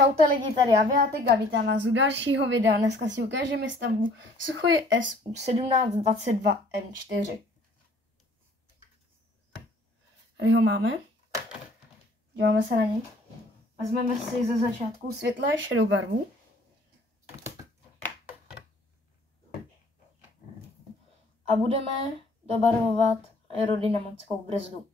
Čaute lidi, tady Aviatik a vítám vás u dalšího videa. Dneska si ukážeme stavbu Suchoj Su-1722M4. Tady ho máme. Díváme se na něj. Vezmeme si ze začátku světlé šedou barvu. A budeme dobarvovat aerodynamickou brzdu.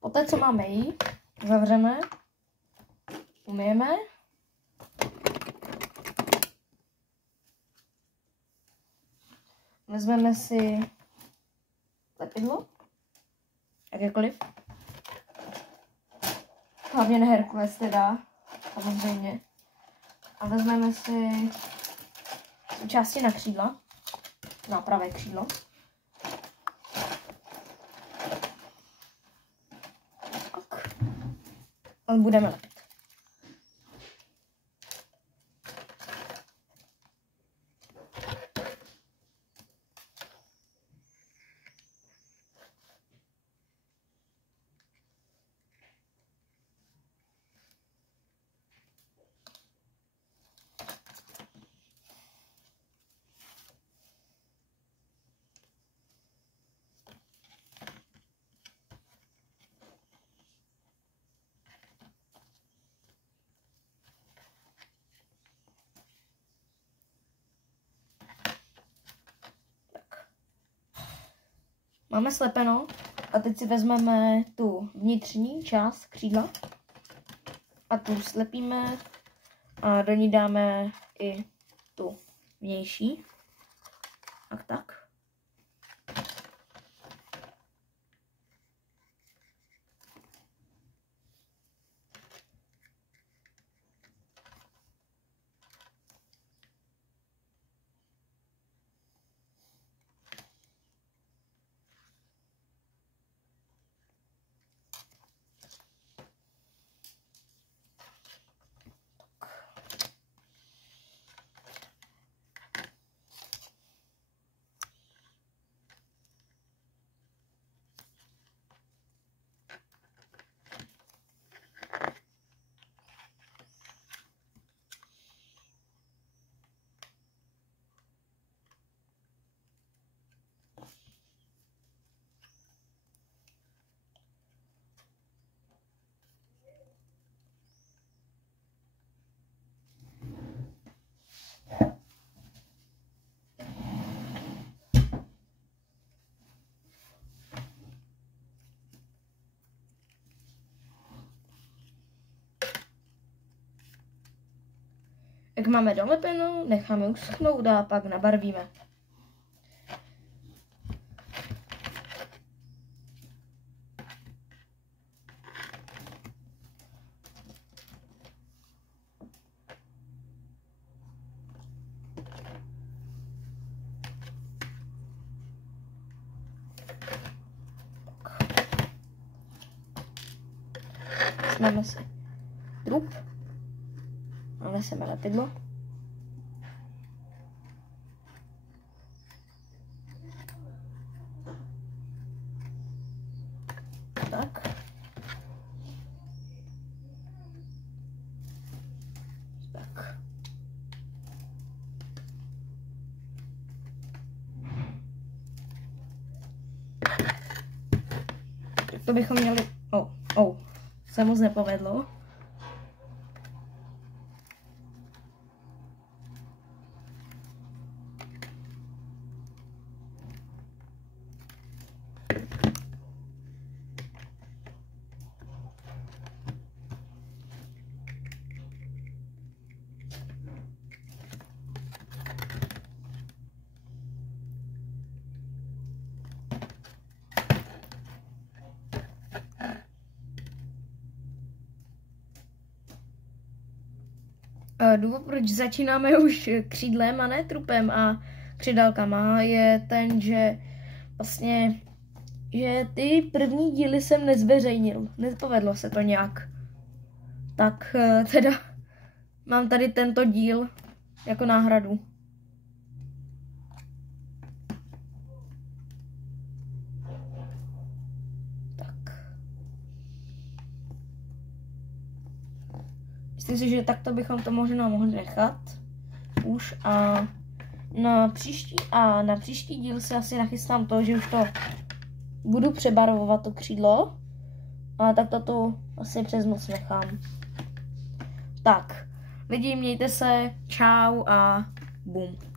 Poté, co máme ji, zavřeme, umyjeme. Vezmeme si lepidlo, jakékoliv. Hlavně ne Herkules teda, samozřejmě. A vezmeme si části na křídla, na pravé křídlo. A budeme lepit. Máme slepeno a teď si vezmeme tu vnitřní část křídla a tu slepíme a do ní dáme i tu vnější. Tak. Jak máme dolepeno, necháme uschnout a pak nabarvíme. Vezmeme si trup. Naneseme lepidlo. Tak. To bychom měli... se moc nepovedlo. Důvod, proč začínáme už křídlem a ne trupem a křidálkama, je ten, že vlastně, že ty první díly jsem nezveřejnil. Nepovedlo se to nějak. Tak teda mám tady tento díl jako náhradu. Myslím si, že takto bychom to možná mohli nechat už a na příští díl si asi nachystám to, že už to budu přebarvovat to křídlo a tak to asi přes noc nechám. Tak, lidi, mějte se, čau a bum.